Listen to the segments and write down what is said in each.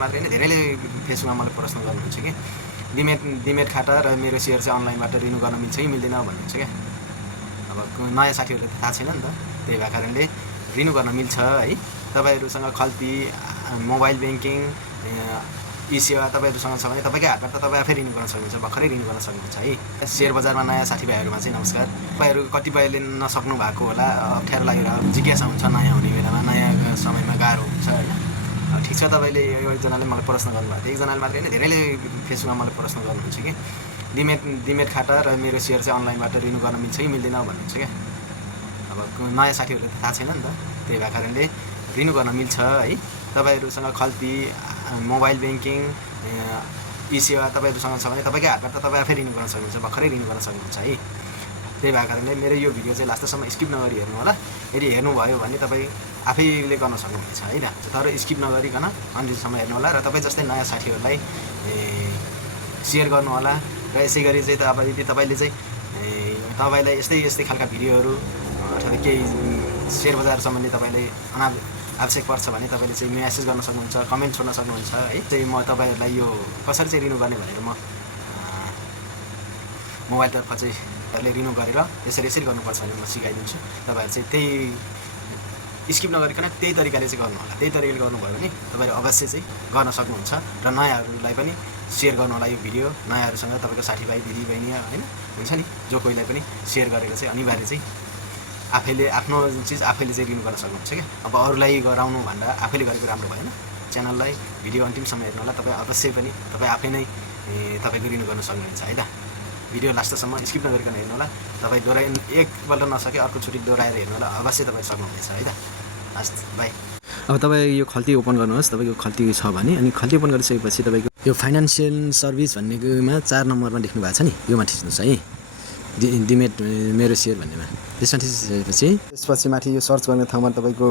मात्रै नै धेरैले फेसबुकमा मलाई प्रश्न गर्नुहुन्छ कि डिमेट खाता र मेरो सेयर चाहिँ अनलाइनबाट रिन्यू गर्न मिल्छ कि मिल्दैन भन्नुहुन्छ क्या। अब नयाँ साथीहरूलाई थाहा छैन नि त, त्यही भएको कारणले रिन्यू गर्न मिल्छ है। तपाईँहरूसँग खल्ती मोबाइल ब्याङ्किङ ई सेवा तपाईँहरूसँग छ भने तपाईँकै हातबाट त तपाईँ आफै रिन्यू गर्न सक्नुहुन्छ, भर्खरै रिन्यू गर्न सक्नुहुन्छ है। सेयर बजारमा नयाँ साथीभाइहरूमा चाहिँ नमस्कार। तपाईँहरू कतिपयले नसक्नु भएको होला, अप्ठ्यारो लागेर जिज्ञासा हुन्छ नयाँ हुने बेलामा, नयाँ समयमा गाह्रो हुन्छ होइन। ठिक छ, तपाईँले एकजनाले मलाई प्रश्न गर्नुभएको थियो, एकजनाले मात्रै नै धेरैले फेसबुकमा मलाई प्रश्न गर्नुहुन्छ कि डिमेट खाता र मेरो सेयर चाहिँ अनलाइनबाट रिन्यू गर्न मिल्छ कि मिल्दैन भन्नुहुन्छ क्या। अब नयाँ साथीहरूलाई थाहा छैन नि त, त्यही भएको कारणले रिन्यू गर्न मिल्छ है। तपाईँहरूसँग खल्ती मोबाइल ब्याङ्किङ ई सेवा तपाईँहरूसँग छ भने तपाईँकै हातबाट त तपाईँ आफै रिन्यू गर्न सक्नुहुन्छ, भर्खरै रिन्यू गर्न सक्नुहुन्छ है। त्यही भएको कारणले मेरो यो भिडियो चाहिँ लास्टसम्म स्किप नगरी हेर्नु होला। यदि हेर्नुभयो भने तपाईँ आफैले गर्न सक्नुहुन्छ है त, तर स्किप नगरिकन अन्तिमसम्म हेर्नु होला। र तपाईँ जस्तै नयाँ साथीहरूलाई सेयर गर्नु होला। र यसै गरी चाहिँ अब यदि तपाईँले चाहिँ तपाईँलाई यस्तै खालका भिडियोहरू अथवा केही सेयर बजार सम्बन्धी तपाईँले आवश्यक पर्छ भने तपाईँले चाहिँ मेसेज गर्न सक्नुहुन्छ, कमेन्ट छोड्न सक्नुहुन्छ है। चाहिँ म तपाईँहरूलाई यो कसरी चाहिँ रिन्यू गर्ने भनेर म मोबाइलतर्फ चाहिँ रिन्यू गरेर यसरी गर्नुपर्छ भने म सिकाइदिन्छु। तपाईँहरू चाहिँ त्यही स्किप नगरिकन त्यही तरिकाले चाहिँ गर्नु होला। त्यही तरिकाले गर्नुभयो भने तपाईँहरू अवश्य चाहिँ गर्न सक्नुहुन्छ। र नयाँहरूलाई पनि सेयर गर्नु होला यो भिडियो, नयाँहरूसँग तपाईँको साथीभाइ दिदीबहिनी होइन हुन्छ नि, जो कोहीलाई पनि सेयर गरेर चाहिँ अनिवार्य चाहिँ आफैले आफ्नो चिज आफैले चाहिँ रिन्यू गर्न सक्नुहुन्छ क्या। अब अरूलाई गराउनु भन्दा आफैले गरेको राम्रो भएन। च्यानललाई भिडियो अन्तिमसम्म हेर्नु होला। तपाईँ अवश्य पनि तपाईँ आफै नै तपाईँको रिन्यू गर्न सक्नुहुन्छ है त। भिडियो लास्टसम्म स्किप नगरिकन हेर्नु होला। तपाईँ एकपल्ट नसके अर्कोचोटि दोहोऱ्याएर हेर्नु होला, अवश्य तपाईँ सक्नुहुनेछ है त। हस्, बाई। अब तपाईँ यो खल्ती ओपन गर्नुहोस्। तपाईँको खल्ती छ भने अनि खल्ती ओपन गरिसकेपछि तपाईँको यो फाइनेन्सियल सर्भिस भन्नेमा 4 नम्बरमा देख्नु भएको छ नि, योमा थिच्नुहोस् है, डिमेट मेरो सेयर भन्नेमा। त्यसमा त्यसपछि माथि यो सर्च गर्ने ठाउँमा तपाईँको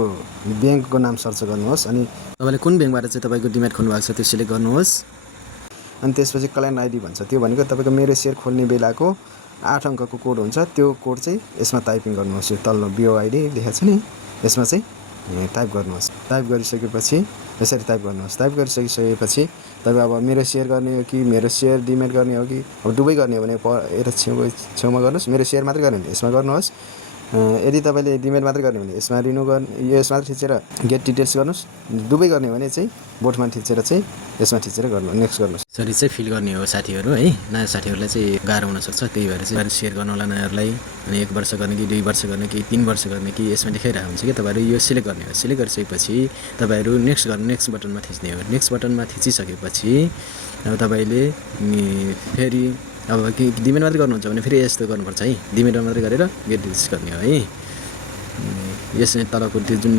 ब्याङ्कको नाम सर्च गर्नुहोस्। अनि तपाईँले कुन ब्याङ्कबाट चाहिँ तपाईँको डिमेट खोल्नु भएको छ त्यो सिलेक्ट गर्नुहोस्। अनि त्यसपछि क्लाइन्ट आइडी भन्छ, त्यो भनेको तपाईँको मेरो सेयर खोल्ने बेलाको 8 अङ्कको कोड हुन्छ, त्यो कोड चाहिँ यसमा टाइपिङ गर्नुहोस्। यो तल्लो BOID लेखेको छ नि, यसमा चाहिँ टाइप गर्नुहोस्। टाइप गरिसकेपछि यसरी टाइप गर्नुहोस्। टाइप गरिसकिसकेपछि तपाईँ अब मेरो सेयर गर्ने हो कि मेरो सेयर डिमेट गर्ने हो कि, अब दुवै गर्ने हो भने यता छेउमा गर्नुहोस्। मेरो सेयर मात्रै गर्ने भने यसमा गर्नुहोस्। यदि तपाईँले डिमेट मात्रै गर्ने भने यसमा रिन्यू यसमा थिचेर गेट डिटेल्स गर्नुहोस्। दुवै गर्ने हो भने चाहिँ बोटमा थिचेर चाहिँ यसमा थिचेर गर्नु, नेक्स्ट गर्नुहोस्। यसरी चाहिँ फिल गर्ने हो साथीहरू है। नयाँ साथीहरूलाई चाहिँ गाह्रो हुनसक्छ, त्यही भएर चाहिँ सेयर गर्नु होला नयाँहरूलाई। अनि 1 वर्ष गर्ने कि 2 वर्ष गर्ने कि 3 वर्ष गर्ने कि यसमा देखाइरहेको हुन्छ कि तपाईँहरू यो सिलेक्ट गर्ने हो। सिलेक्ट गरिसकेपछि तपाईँहरू नेक्स्ट बटनमा थिच्ने हो। नेक्स्ट बटनमा थिचिसकेपछि अब तपाईँले फेरि अब कि डिमेट मात्रै गर्नुहुन्छ भने फेरि यस्तो गर्नुपर्छ है, डिमेट मात्रै गरेर गेट डिटेल्स गर्ने हो है। यसले तलको त्यो जुन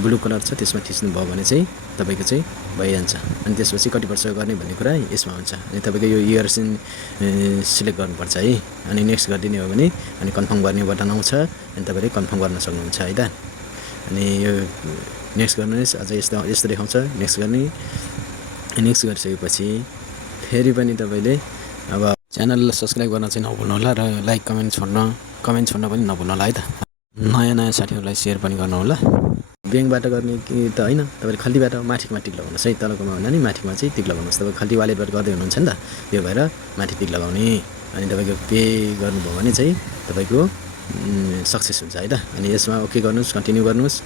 ब्लू कलर छ त्यसमा थिच्नुभयो भने चाहिँ तपाईँको चाहिँ भइहाल्छ। अनि त्यसपछि कति वर्ष गर्ने भन्ने कुरा यसमा हुन्छ। अनि तपाईँको यो इयर चाहिँ सिलेक्ट गर्नुपर्छ है। अनि नेक्स्ट गरिदिने हो भने अनि कन्फर्म गर्ने बटन आउँछ, अनि तपाईँले कन्फर्म गर्न सक्नुहुन्छ है त। अनि यो नेक्स्ट गर्नुहोस्, अझ यस्तो देखाउँछ, नेक्स्ट गर्ने। नेक्स्ट गरिसकेपछि फेरि पनि तपाईँले अब च्यानललाई सब्सक्राइब गर्न चाहिँ नभुल्नु होला र लाइक कमेन्ट छोड्न पनि नभुल्नु होला है त। नयाँ साथीहरूलाई सेयर पनि गर्नु होला। ब्याङ्कबाट गर्ने कि त होइन, तपाईँले खल्तीबाट माथिमा टिक लगाउनुहोस् है। तलकोमा भन्दा नि माथिमा चाहिँ टिक लगाउनुहोस्। तपाईँ खल्ती वालेटबाट गर्दै हुनुहुन्छ नि त, त्यो भएर माथि टिक लगाउने। अनि तपाईँको पे गर्नुभयो भने चाहिँ तपाईँको सक्सेस हुन्छ है त। अनि यसमा ओके गर्नुहोस्, कन्टिन्यू गर्नुहोस्।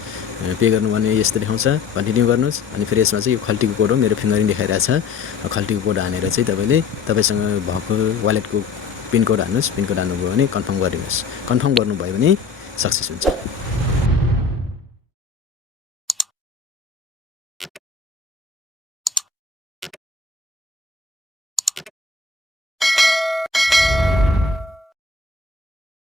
पे गर्नु भने यस्तो देखाउँछ, कन्टिन्यू गर्नुहोस्। अनि फेरि यसमा चाहिँ यो खल्तीको कोड हो, मेरो फिङ्गरिङ देखाइरहेछ। खल्तीको कोड हानेर चाहिँ तपाईँसँग भएको वालेटको पिनकोड हान्नुहोस्। पिनकोड हान्नुभयो भने कन्फर्म गरिदिनुहोस्। कन्फर्म गर्नुभयो भने सक्सेस हुन्छ।